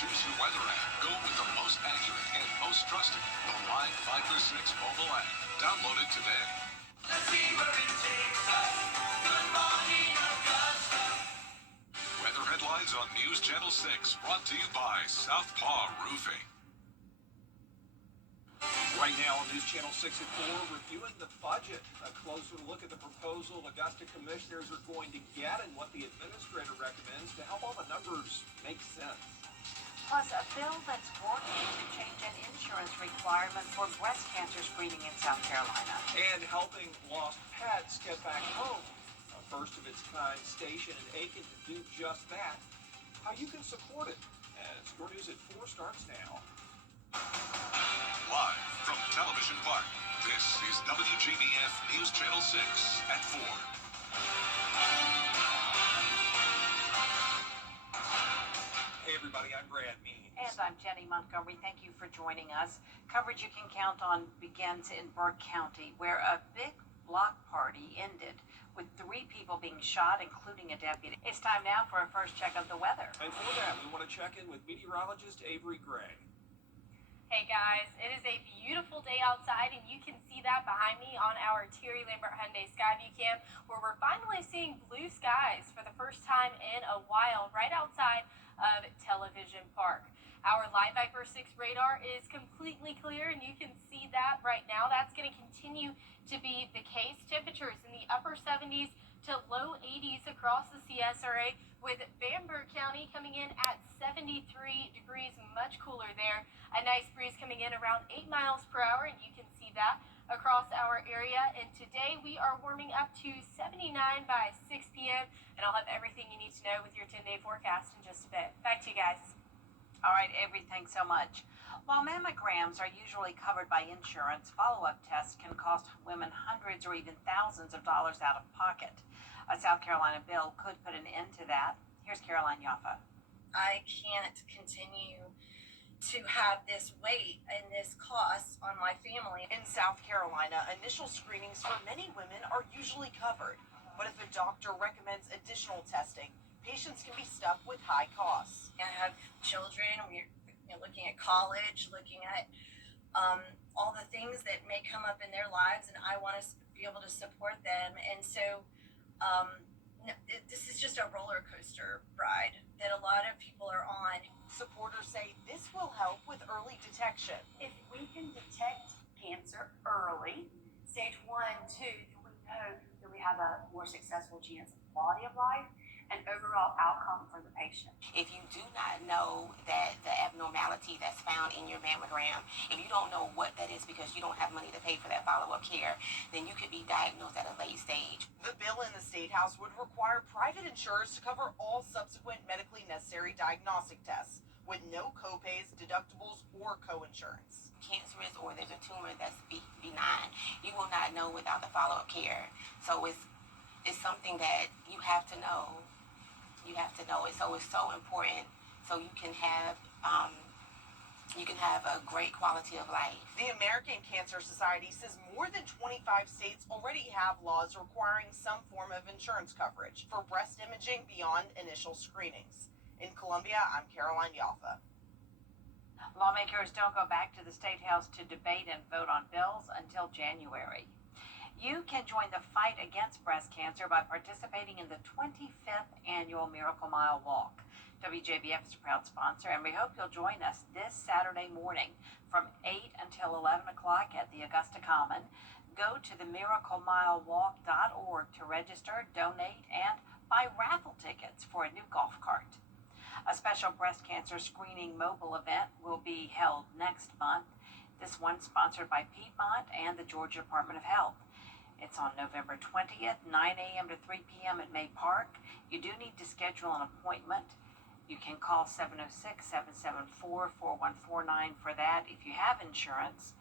Choose your weather app. Go with the most accurate and most trusted. The Live 5-6 mobile app. Download it today. Let's see where it takes us. Good morning, Augusta. Weather headlines on News Channel 6, brought to you by Southpaw Roofing. Right now on News Channel 6 at 4, reviewing the budget. A closer look at the proposal Augusta commissioners are going to get and what the administrator recommends to help all the numbers make sense. Plus, a bill that's working to change an insurance requirement for breast cancer screening in South Carolina. And helping lost pets get back home. A first of its kind station in Aiken to do just that. How you can support it. As Your News at 4 starts now. Live from Television Park, this is WJBF News Channel 6 at 4. Hey everybody, I'm Brad Means. And I'm Jenny Montgomery. Thank you for joining us. Coverage you can count on begins in Burke County, where a big block party ended with 3 people being shot, including a deputy. It's time now for a first check of the weather. And for that, we want to check in with meteorologist Avery Gray. Hey guys, it is a beautiful day outside, and you can see that behind me on our Terry Lambert Hyundai Skyview Cam, where we're finally seeing blue skies for the first time in a while right outside of Television Park. Our Live Viper 6 radar is completely clear, and you can see that right now. That's going to continue to be the case. Temperatures in the upper 70s to low 80s across the CSRA, with Bamberg County coming in at 73 degrees, much cooler there. A nice breeze coming in around 8 miles per hour, and you can see that across our area. And today we are warming up to 79 by 6 p.m. And I'll have everything you need to know with your 10-day forecast in just a bit. Back to you guys. All right, Avery, thanks so much. While mammograms are usually covered by insurance, follow-up tests can cost women hundreds or even thousands of dollars out of pocket. A South Carolina bill could put an end to that. Here's Caroline Yaffa. I can't continue to have this weight and this cost on my family. In South Carolina, initial screenings for many women are usually covered. But if a doctor recommends additional testing, patients can be stuck with high costs. I have children. We're looking at college, looking at all the things that may come up in their lives, and I want to be able to support them. And so this is just a roller coaster ride that a lot of people are on. Supporters say this will help with early detection. If we can detect cancer early, stage 1, 2, then we know that we have a more successful chance of quality of life and overall outcome for the patient. If you do not know that the abnormality that's found in your mammogram, if you don't know what that is because you don't have money to pay for that follow-up care, then you could be diagnosed at a late stage. The bill in the State House would require private insurers to cover all subsequent medically necessary diagnostic tests with no copays, deductibles, or co-insurance. Cancerous or there's a tumor that's benign, you will not know without the follow-up care. So it's something that you have to know. You have to know it. So it's so important so you can have a great quality of life. The American Cancer Society says more than 25 states already have laws requiring some form of insurance coverage for breast imaging beyond initial screenings. In Columbia, I'm Caroline Yaffa. Lawmakers don't go back to the State House to debate and vote on bills until January. You can join the fight against breast cancer by participating in the 25th annual Miracle Mile Walk. WJBF is a proud sponsor, and we hope you'll join us this Saturday morning from 8 until 11 o'clock at the Augusta Common. Go to themiraclemilewalk.org to register, donate, and buy raffle tickets for a new golf cart. A special breast cancer screening mobile event will be held next month. This one sponsored by Piedmont and the Georgia Department of Health. It's on November 20th, 9 a.m. to 3 p.m. at May Park. You do need to schedule an appointment. You can call 706-774-4149 for that if you have insurance.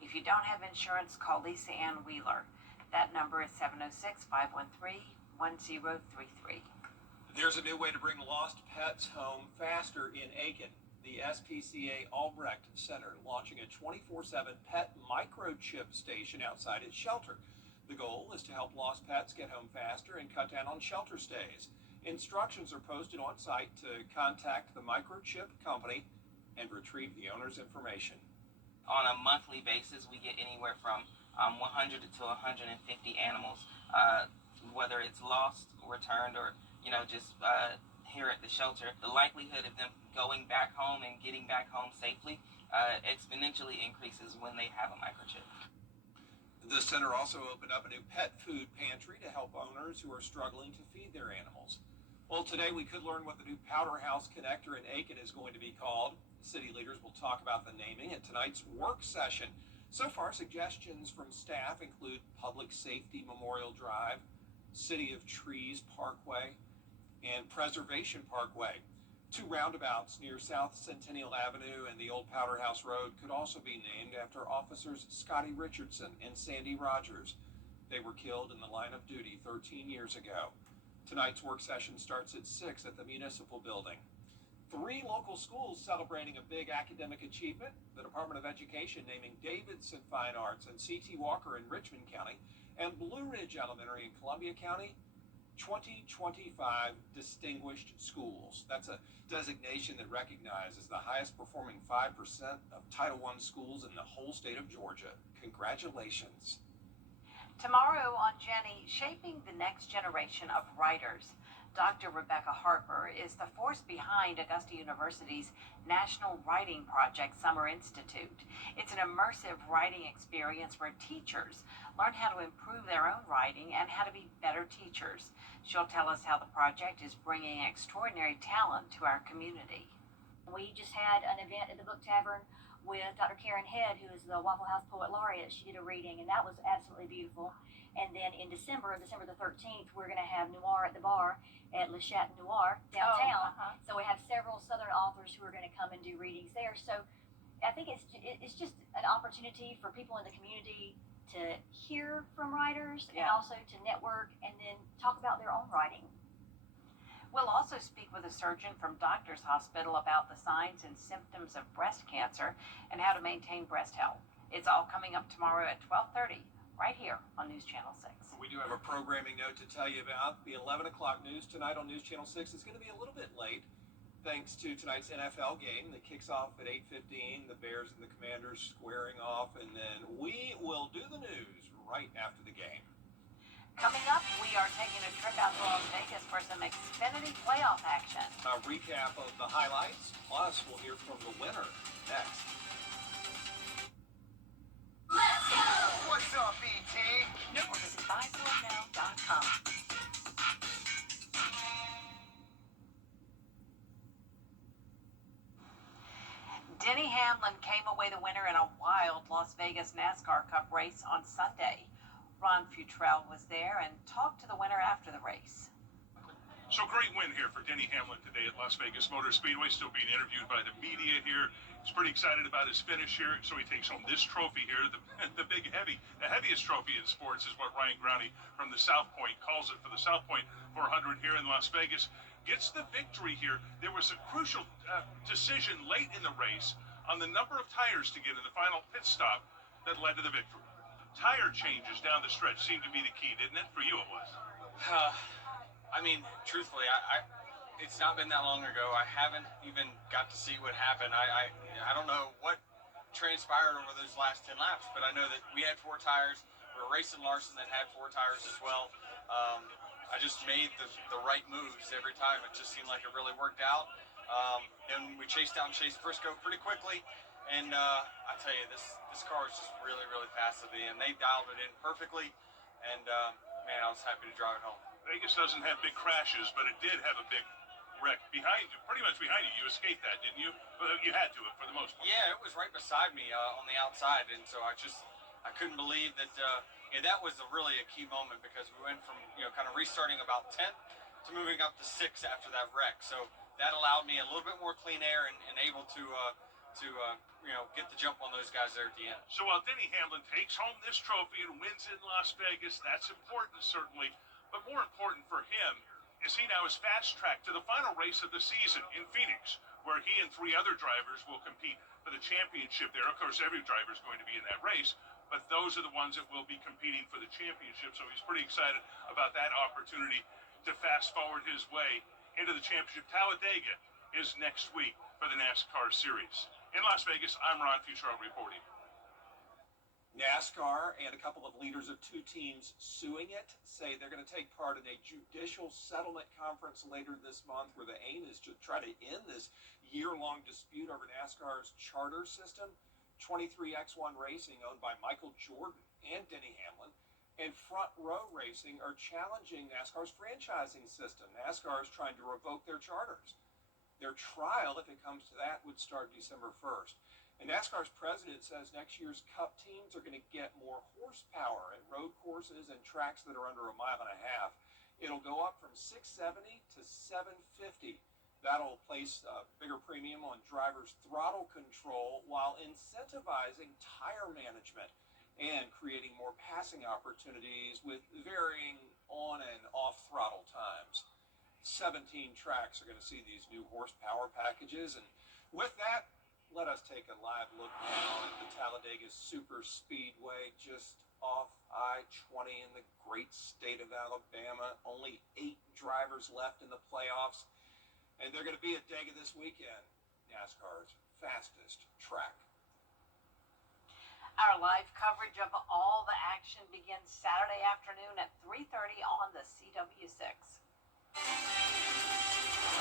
If you don't have insurance, call Lisa Ann Wheeler. That number is 706-513-1033. There's a new way to bring lost pets home faster in Aiken. The SPCA Albrecht Center launching a 24/7 pet microchip station outside its shelter. The goal is to help lost pets get home faster and cut down on shelter stays. Instructions are posted on site to contact the microchip company and retrieve the owner's information. On a monthly basis, we get anywhere from 100 to 150 animals, whether it's lost, returned, or just here at the shelter. The likelihood of them going back home and getting back home safely exponentially increases when they have a microchip. The center also opened up a new pet food pantry to help owners who are struggling to feed their animals. Well, today we could learn what the new Powderhouse connector in Aiken is going to be called. City leaders will talk about the naming at tonight's work session. So far, suggestions from staff include Public Safety Memorial Drive, City of Trees Parkway, and Preservation Parkway. Two roundabouts near South Centennial Avenue and the old Powderhouse Road could also be named after officers Scotty Richardson and Sandy Rogers. They were killed in the line of duty 13 years ago. Tonight's work session starts at 6 at the Municipal Building. 3 local schools celebrating a big academic achievement. The Department of Education naming Davidson Fine Arts and C.T. Walker in Richmond County and Blue Ridge Elementary in Columbia County 2025 Distinguished Schools. That's a designation that recognizes the highest performing 5% of Title I schools in the whole state of Georgia. Congratulations. Tomorrow on Jenny, shaping the next generation of writers. Dr. Rebecca Harper is the force behind Augusta University's National Writing Project Summer Institute. It's an immersive writing experience where teachers learn how to improve their own writing and how to be better teachers. She'll tell us how the project is bringing extraordinary talent to our community. We just had an event at the Book Tavern with Dr. Karen Head, who is the Waffle House Poet Laureate. She did a reading, and that was absolutely beautiful. And then in December the 13th, we're going to have Noir at the Bar at Le Chat Noir downtown. So we have several Southern authors who are going to come and do readings there. So I think it's just an opportunity for people in the community to hear from writers and also to network and then talk about their own writing. We'll also speak with a surgeon from Doctors Hospital about the signs and symptoms of breast cancer and how to maintain breast health. It's all coming up tomorrow at 12:30. Right here on News Channel 6. We do have a programming note to tell you about. The 11 o'clock news tonight on News Channel 6 is going to be a little bit late thanks to tonight's NFL game that kicks off at 8:15. The Bears and the Commanders squaring off, and then we will do the news right after the game. Coming up, we are taking a trip out to Las Vegas for some Xfinity playoff action. A recap of the highlights, plus we'll hear from the winner next. Let's go! What's up, BT? Or visit BuySourceNow.com. Denny Hamlin came away the winner in a wild Las Vegas NASCAR Cup race on Sunday. Ron Futrell was there and talked to the winner after the race. So great win here for Denny Hamlin today at Las Vegas Motor Speedway, still being interviewed by the media here. He's pretty excited about his finish here, so he takes home this trophy here, the big heavy. The heaviest trophy in sports is what Ryan Growney from the South Point calls it for the South Point 400 here in Las Vegas. Gets the victory here. There was a crucial decision late in the race on the number of tires to get in the final pit stop that led to the victory. Tire changes down the stretch seemed to be the key, didn't it? For you it was. I mean, truthfully, it's not been that long ago. I haven't even got to see what happened. I don't know what transpired over those last 10 laps, but I know that we had 4 tires. We were racing Larson that had 4 tires as well. I just made the right moves every time. It just seemed like it really worked out. And we chased down Chase Briscoe pretty quickly. And I tell you, this car is just really, really fast to the end. They dialed it in perfectly. And, man, I was happy to drive it home. Vegas doesn't have big crashes, but it did have a big wreck behind you, pretty much behind you. You escaped that, didn't you? Well, you had to, for the most part. Yeah, it was right beside me on the outside, and so I couldn't believe that. That was really a key moment because we went from kind of restarting about 10th to moving up to 6th after that wreck. So that allowed me a little bit more clean air and able to get the jump on those guys there at the end. So while Denny Hamlin takes home this trophy and wins in Las Vegas, that's important certainly. But more important for him is he now is fast-tracked to the final race of the season in Phoenix, where he and 3 other drivers will compete for the championship there. Of course, every driver is going to be in that race, but those are the ones that will be competing for the championship. So he's pretty excited about that opportunity. to fast forward his way into the championship. Talladega is next week for the NASCAR Series. In Las Vegas, I'm Ron Futrell reporting. NASCAR and a couple of leaders of two teams suing it say they're going to take part in a judicial settlement conference later this month where the aim is to try to end this year-long dispute over NASCAR's charter system. 23X1 Racing, owned by Michael Jordan and Denny Hamlin, and Front Row Racing are challenging NASCAR's franchising system. NASCAR is trying to revoke their charters. Their trial, if it comes to that, would start December 1st. And NASCAR's president says next year's Cup teams are going to get more horsepower at road courses and tracks that are under 1.5 miles. It'll go up from 670 to 750. That'll place a bigger premium on drivers' throttle control while incentivizing tire management and creating more passing opportunities with varying on and off throttle times. 17 tracks are going to see these new horsepower packages. And with that, let us take a live look now at the Talladega Super Speedway just off I-20 in the great state of Alabama. Only 8 drivers left in the playoffs, and they're going to be at Dega this weekend, NASCAR's fastest track. Our live coverage of all the action begins Saturday afternoon at 3:30 on the CW6.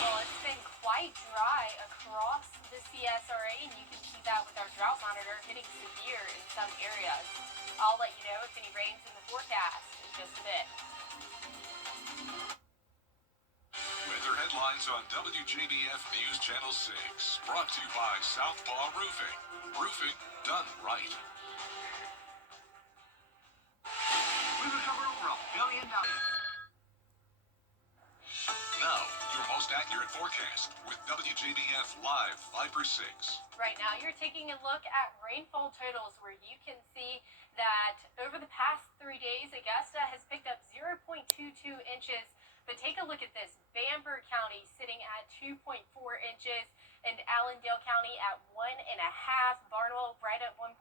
Well, it's been quite dry across the CSRA, and you can see that with our drought monitor hitting severe in some areas. I'll let you know if any rain's in the forecast in just a bit. Weather headlines on WJBF News Channel 6. Brought to you by Southpaw Roofing. Roofing done right. We recover over $1 billion. Now, your most accurate forecast with WJBF Live Viper 6. Right now, you're taking a look at rainfall totals where you can see that over the past 3 days, Augusta has picked up 0.22 inches. But take a look at this. Bamberg County sitting at 2.4 inches and Allendale County at 1.5. Barnwell right at 1.3.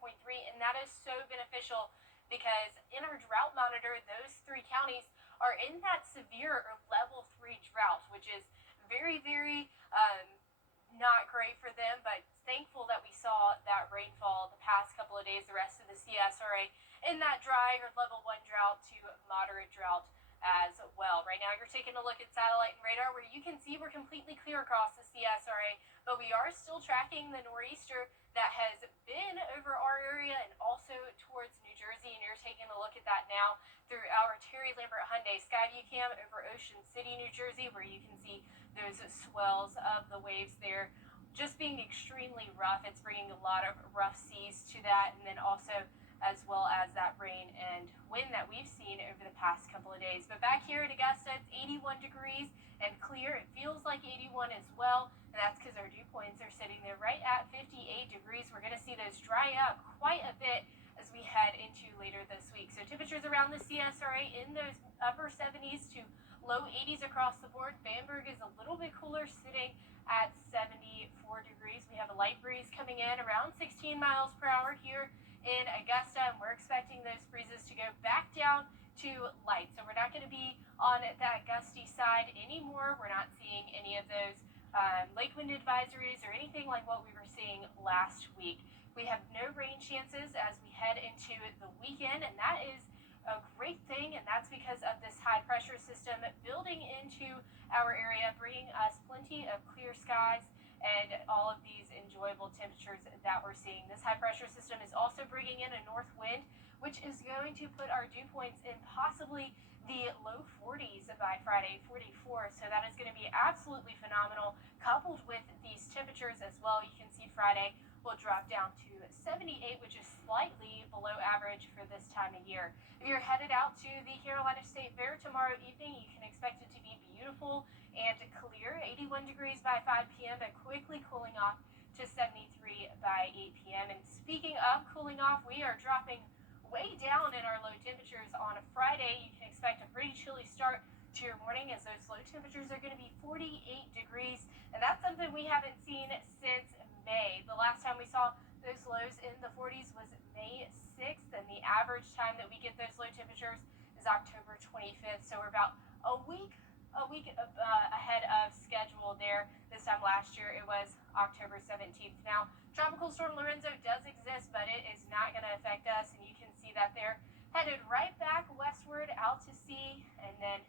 And that is so beneficial because in our drought monitor, those 3 counties are in that severe or level 3 drought, which is very, very not great for them, but thankful that we saw that rainfall the past couple of days. The rest of the CSRA in that dry or level 1 drought to moderate drought as well. Right now you're taking a look at satellite and radar where you can see we're completely clear across the CSRA, but we are still tracking the nor'easter that has been over our area and also towards New Jersey, and you're taking a look at that now through our Terry Lambert Hyundai Skyview Cam over Ocean City, New Jersey, where you can see those swells of the waves there just being extremely rough. It's bringing a lot of rough seas to that, and then also as well as that rain and wind that we've seen over the past couple of days. But back here at Augusta, it's 81 degrees and clear. It feels like 81 as well, and that's because our dew points are sitting there right at 58 degrees. We're going to see those dry up quite a bit as we head into later this week. So temperatures around the CSRA in those upper 70s to low 80s across the board. Bamberg is a little bit cooler, sitting at 74 degrees. We have a light breeze coming in around 16 miles per hour here in Augusta, and we're expecting those breezes to go back down to light. So we're not going to be on that gusty side anymore. We're not seeing any of those lake wind advisories or anything like what we were seeing last week. We have no rain chances as we head into the weekend, and that is a great thing, and that's because of this high pressure system building into our area, bringing us plenty of clear skies and all of these enjoyable temperatures that we're seeing. This high pressure system is also bringing in a north wind, which is going to put our dew points in possibly the low 40s by Friday, 44. So that is going to be absolutely phenomenal, coupled with these temperatures as well. You can see Friday will drop down to 78, which is slightly below average for this time of year. If you're headed out to the Carolina State Fair tomorrow evening, you can expect it to be beautiful and clear, 81 degrees by 5 p.m., but quickly cooling off to 73 by 8 p.m. And speaking of cooling off, we are dropping way down in our low temperatures on a Friday. You can expect a pretty chilly start to your morning as those low temperatures are going to be 48 degrees, and that's something we haven't seen since May. The last time we saw those lows in the 40s was May 6th, and the average time that we get those low temperatures is October 25th. So we're about a week week ahead of schedule there. This time last year it was October 17th. Now, Tropical Storm Lorenzo does exist, but it is not going to affect us, and you can see that they're headed right back westward out to sea and then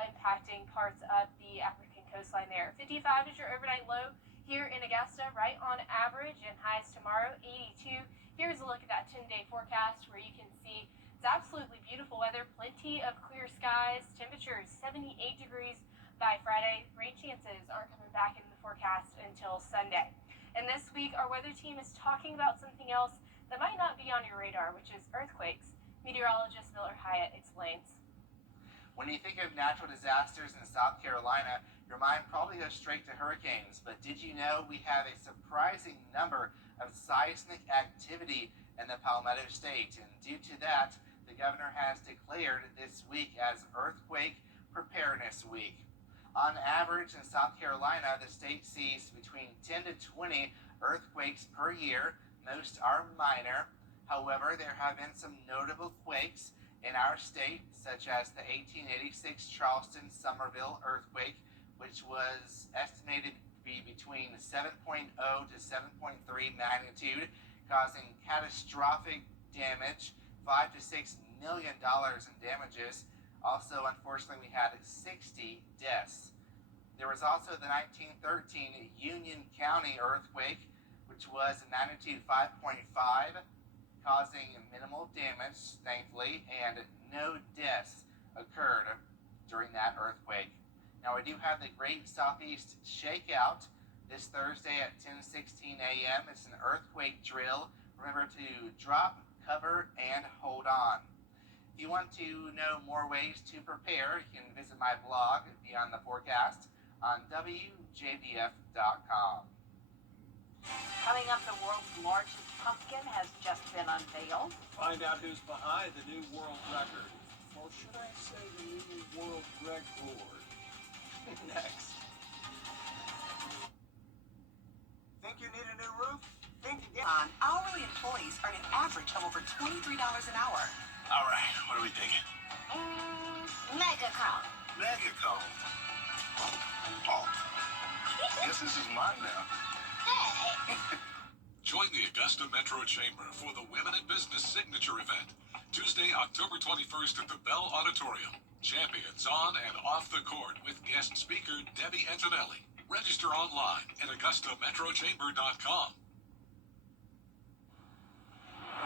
impacting parts of the African coastline there. 55 is your overnight low here in Augusta, right on average, and highs tomorrow, 82. Here's a look at that 10-day forecast where you can see it's absolutely beautiful weather, plenty of clear skies, temperatures 78 degrees by Friday. Rain chances aren't coming back into the forecast until Sunday. And this week, our weather team is talking about something else that might not be on your radar, which is earthquakes. Meteorologist Miller Hyatt explains. When you think of natural disasters in South Carolina, your mind probably goes straight to hurricanes. But did you know we have a surprising number of seismic activity in the Palmetto State? And due to that, the governor has declared this week as Earthquake Preparedness Week. On average in South Carolina, the state sees between 10 to 20 earthquakes per year. Most are minor. However, there have been some notable quakes in our state, such as the 1886 Charleston-Summerville earthquake, which was estimated to be between 7.0 to 7.3 magnitude, causing catastrophic damage, $5 to $6 million in damages. Also, unfortunately, we had 60 deaths. There was also the 1913 Union County earthquake, which was a magnitude 5.5, causing minimal damage, thankfully, and no deaths occurred during that earthquake. Now, we do have the Great Southeast Shakeout this Thursday at 10:16 a.m. It's an earthquake drill. Remember to drop, cover, and hold on. If you want to know more ways to prepare, you can visit my blog, Beyond the Forecast, on WJBF.com. Coming up, the world's largest pumpkin has just been unveiled. Find out who's behind the new world record. Or should I say the new world record? Next. Think you need a new roof? Think again. Hourly employees earn an average of over $23 an hour. All right, what are we thinking? Megacom. Megacom. Oh, guess this is mine now. Join the Augusta Metro Chamber for the Women in Business Signature Event, Tuesday, October 21st at the Bell Auditorium. Champions on and off the court with guest speaker Debbie Antonelli. Register online at AugustaMetroChamber.com.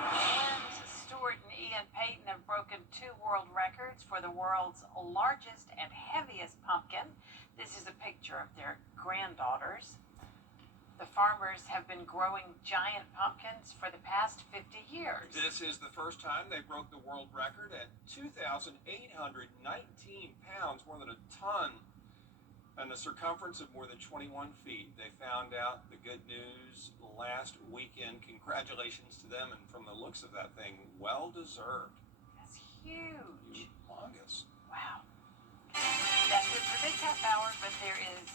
Lynn Stewart and Ian Payton have broken 2 world records for the world's largest and heaviest pumpkin. This is a picture of their granddaughters. The farmers have been growing giant pumpkins for the past 50 years. This is the first time they broke the world record at 2,819 pounds, more than a ton, and a circumference of more than 21 feet. They found out the good news last weekend. Congratulations to them, and from the looks of that thing, well deserved. That's huge. Humongous. Wow. That's it for this half hour, but there is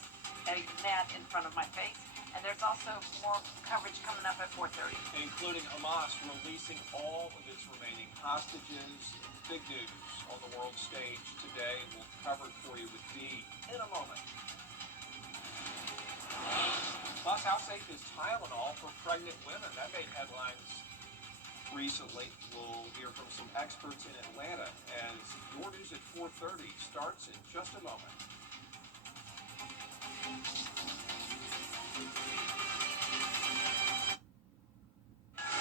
a mat in front of my face. And there's also more coverage coming up at 4:30. Including Hamas releasing all of its remaining hostages. Big news on the world stage today. We'll cover it for you with Dee in a moment. Plus, how safe is Tylenol for pregnant women? That made headlines recently. We'll hear from some experts in Atlanta as Your News at 4:30 starts in just a moment.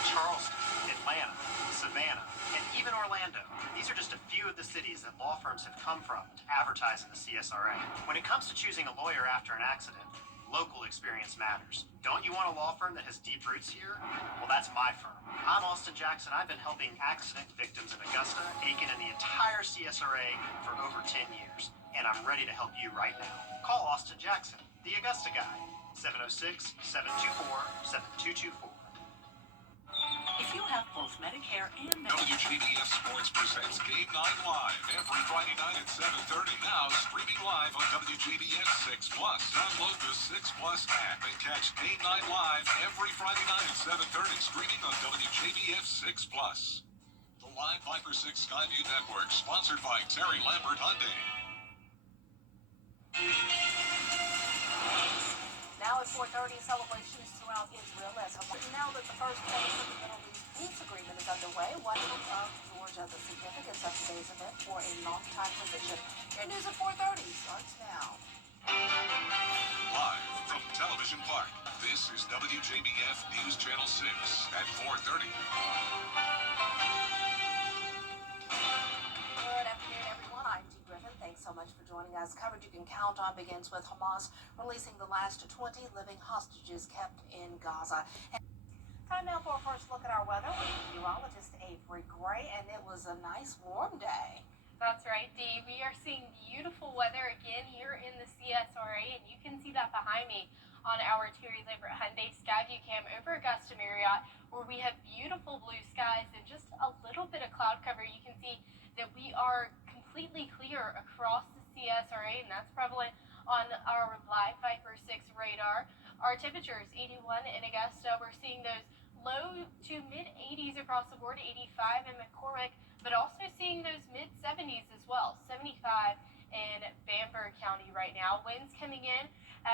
Charleston, Atlanta, Savannah, and even Orlando. These are just a few of the cities that law firms have come from to advertise in the CSRA. When it comes to choosing a lawyer after an accident, local experience matters. Don't you want a law firm that has deep roots here? Well, that's my firm. I'm Austin Jackson. I've been helping accident victims in Augusta, Aiken, and the entire CSRA for over 10 years. And I'm ready to help you right now. Call Austin Jackson, the Augusta guy, 706-724-7224. If you have both Medicare and WJBF Sports presents Game 9 Live every Friday night at 7:30. Now streaming live on WJBF 6 Plus. Download the 6 Plus app and catch Game 9 Live every Friday night at 7:30. Streaming on WJBF 6 Plus. The Live Viper 6 Skyview Network, sponsored by Terry Lambert Hyundai. party celebrations throughout Israel as now that the first phase of the Middle East peace agreement is underway. One of Georgia, the significance of today's event for a longtime physician. Your news at 4:30 starts now. Live from Television Park, this is WJBF News Channel 6 at 4:30. Good afternoon, everyone. I'm Dee Griffin. Thanks so much for joining us. Coverage you can count on begins with Hamas releasing the last 20 living hostages kept in Gaza. Time now for a first look at our weather with meteorologist Avery Gray, and it was a nice warm day. That's right, Dee. We are seeing beautiful weather again here in the CSRA, and you can see that behind me on our Terry Lambert Hyundai Skyview Cam over Augusta Marriott, where we have beautiful blue skies and just a little bit of cloud cover. You can see that we are completely clear across the CSRA, and that's prevalent on our live Viper 6 radar. Our temperature is 81 in Augusta. We're seeing those low to mid 80s across the board, 85 in McCormick, but also seeing those mid 70s as well, 75 in Bamberg County right now. Winds coming in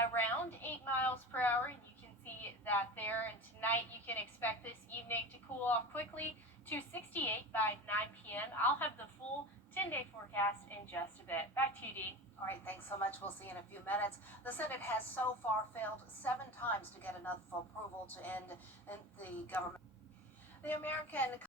around 8 miles per hour, and you can see that there. And tonight you can expect this evening to cool off quickly to 68 by 9 p.m. I'll have the full 10-day forecast in just a bit. Back to you, Dee. All right, thanks so much. We'll see you in a few minutes. The Senate has so far failed 7 times to get enough approval to end the government. The American